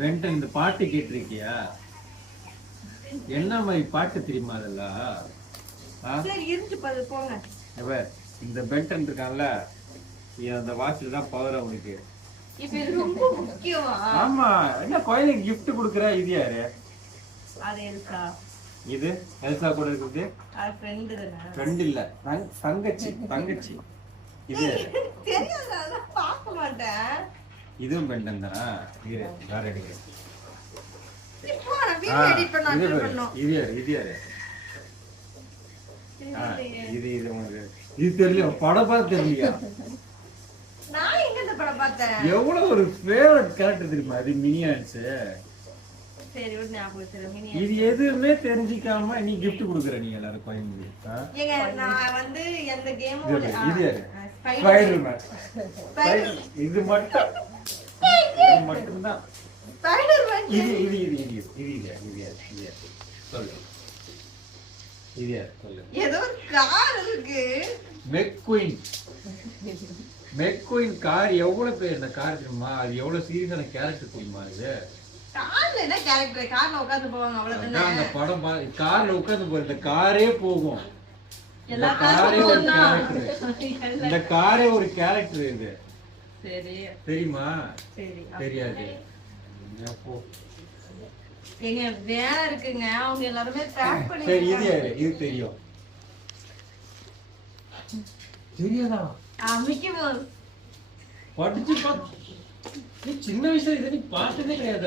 Ben 10 இந்த பாட்டு கேட்டிருக்கியா? என்ன மாதிரி பாட்டு தெரியுமா அதெல்லாம்? சரி இருந்து பாரு போங்க. இந்த பென்டன் இருக்கான்ல, அந்த வாட்சில் தான் பவர் அவனுக்கு. இப்போ இது ரொம்ப முக்கியமா? ஆமா, என்ன கோயிலுக்கு gift கொடுக்குற? இது யாரு? அது எல்சா. இது எல்சா கூட இருக்குது. அது ஃப்ரெண்ட் தானே? ஃப்ரெண்ட் இல்ல, தங்கச்சி. தங்கச்சி. இது தெரியாதா? நான் பார்க்க மாட்டேன். இதுவும் பென்டன் தானா? இரு வேற எடுக்கிறேன். இப்போ நான் வீடியோ எடிட் பண்ண அப்லோட் பண்ணனும். இது யாரு? இது யாரு? இது உனக்கு இது தெரியல, படம் பார்த்து தெரியலையா? நான் எங்க இந்த படம் பார்த்தேன்? எவ்வளவு ஒரு ஃபேவரட் கேரக்டர் தெரியுமா இது? மினியான்ஸ். சரி ஒரு ஞாபகம் வச்சிரு. மினியான்ஸ் இது எதுவுமே தெரிஞ்சிக்காம நீ gift கொடுக்குற நீ எல்லாரும் கோயிலுக்கு. ஏங்க நான் வந்து எந்த கேமும் இது யாரு? ஸ்பைடர்மேன். இது மட்டும் தான். ஸ்பைடர்மேன். இது சொல்லு. இது சொல்லு. ஏதோ ஒரு கார் இருக்கு. மெக்குயின் கார் எவ்வளவு பேர் இந்த கார் தெரியுமா? அது எவ்வளவு சீரியஸான கேரக்டர் தெரியுமா? இது கார்ல என்ன கேரக்டர்? கார்ல உட்கார்ந்து போவாங்க அவ்வளவுதானே. அந்த படம் கார்ல உட்கார்ந்து போற இந்த காரே போகும். எல்லா காரும் இந்த காரே ஒரு கேரக்டர் இது. சரி தெரியுமா? சரி தெரியாது. போ. ஏங்க வேற இருக்குங்க, அவங்க எல்லாரும் பேக் பண்ணி. சரி இது யாரு? இது தெரியும். தெரியாதா? Mickey mouse. படிச்சு நீ சின்ன வயசுல இதை நீ பார்த்ததே கிடையாது.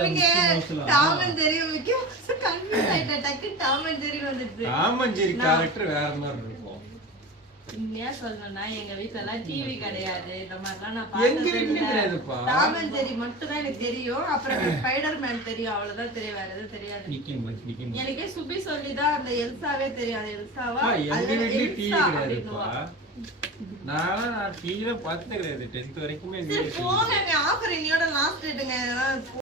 Tom and Jerry. Mickey mouse confuse ஆயிட்டேன். டக்கு டாம் அண்ட் ஜெரி வந்துச்சு. டாம் அண்ட் ஜெரி கேரக்டர் வேற மாதிரி இருக்கும். உண்மையா சொல்லணும்னா எங்க வீட்ல எல்லாம் டிவி கிடையாது. இந்த மாதிரிலாம் நான் எங்க வீட்லயும் கிடையாதுப்பா. டாம் அண்ட் ஜெரி மட்டும் தான் எனக்கு தெரியும். அப்புறம் ஸ்பைடர்மேன் தெரியும், அவ்வளவுதான் தெரியும். வேற எதுவும் தெரியாது. எனக்கே சுபி சொல்லிதான் அந்த எல்சாவே தெரியும். அது எல்சாவா? எங்க வீட்லயும் டிவி கிடையாதுப்பா. நான் டிவில பார்த்ததே கிடையாது 10th வரைக்குமே. போங்க, ஆஃபர் இன்னையோட லாஸ்ட் டேட்டுங்க.